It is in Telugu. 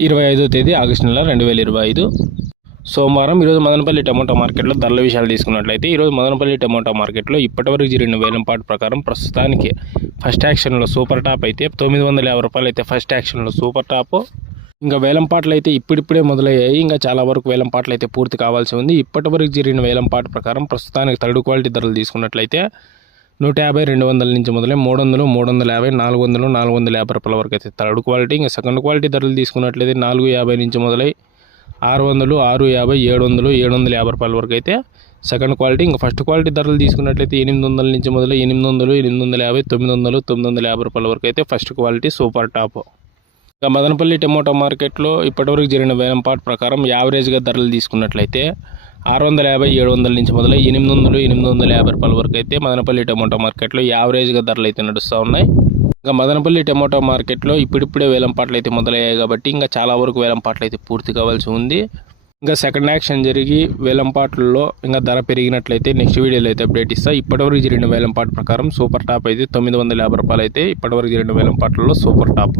ఇరవై ఐదో తేదీ ఆగస్టు నెల రెండు వేల ఇరవై ఐదు. సోమవారం ఈరోజు మదనపల్లి టమోటా మార్కెట్లో ధరల విషయాలు తీసుకున్నట్లయితే ఈరోజు మదనపల్లి టమోటా మార్కెట్లో ఇప్పటివరకు జరిగిన వేలంపాటు ప్రకారం ప్రస్తుతానికి ఫస్ట్ యాక్షన్లో సూపర్ టాప్ అయితే తొమ్మిది వందల యాభై రూపాయలు అయితే ఫస్ట్ యాక్షన్లో సూపర్ టాప్. ఇంకా వేలంపాట్లు అయితే ఇప్పుడిప్పుడే మొదలయ్యాయి. ఇంకా చాలా వరకు వేలంపాట్లు అయితే పూర్తి కావాల్సి ఉంది. ఇప్పటివరకు జరిగిన వేలంపాటు ప్రకారం ప్రస్తుతానికి థర్డ్ క్వాలిటీ ధరలు తీసుకున్నట్లయితే నూట యాభై రెండు వందల నుంచి మొదలై మూడు వందలు మూడు వందల యాభై నాలుగు వందలు నాలుగు వందల యాభై రూపాయల వరకు అయితే థర్డ్ క్వాలిటీ ఇంకా సెకండ్ క్వాలిటీ ధరలు తీసుకున్నట్లయితే నాలుగు యాభై నుంచి మొదలై ఆరు వందలు ఆరు యాభై ఏడు వందలు ఏడు వందల యాభై రూపాయల వరకు అయితే సెకండ్ క్వాలిటీ ఇంకా ఫస్ట్ క్వాలిటీ ధరలు తీసుకున్నట్లయితే ఎనిమిది వందల నుంచి మొదలై ఎనిమిది వందలు ఎనిమిది వందల యాభై తొమ్మిది వందలు తొమ్మిది వందల యాభై రూపాయల వరకు అయితే ఫస్ట్ క్వాలిటీ సూపర్ టాప్. ఇంకా మదనపల్లి టమోటో మార్కెట్లో ఇప్పటివరకు జరిగిన వేలంపాటు ప్రకారం యావరేజ్గా ధరలు తీసుకున్నట్లయితే ఆరు వందల యాభై ఏడు వందల నుంచి మొదలై ఎనిమిది వందలు ఎనిమిది వందల యాభై రూపాయల వరకు అయితే మదనపల్లి టమోటా మార్కెట్లో యావరేజ్గా ధరలు అయితే నడుస్తూ ఉన్నాయి. ఇంకా మదనపల్లి టమోటా మార్కెట్లో ఇప్పుడిప్పుడే వేలంపాట్లు అయితే మొదలయ్యాయి కాబట్టి ఇంకా చాలా వరకు వేలంపాట్లు అయితే పూర్తి కావాల్సి ఉంది. ఇంకా సెకండ్ యాక్షన్ జరిగి వేలంపాట్లలో ఇంకా ధర పెరిగినట్లయితే నెక్స్ట్ వీడియోలో అయితే అప్డేట్ ఇస్తా. ఇప్పటివరకు జరిగిన వేలంపాటు ప్రకారం సూపర్ టాప్ అయితే తొమ్మిది వందల యాభై రూపాయలు అయితే ఇప్పటివరకు జరిగిన వేలంపాట్లలో సూపర్ టాప్.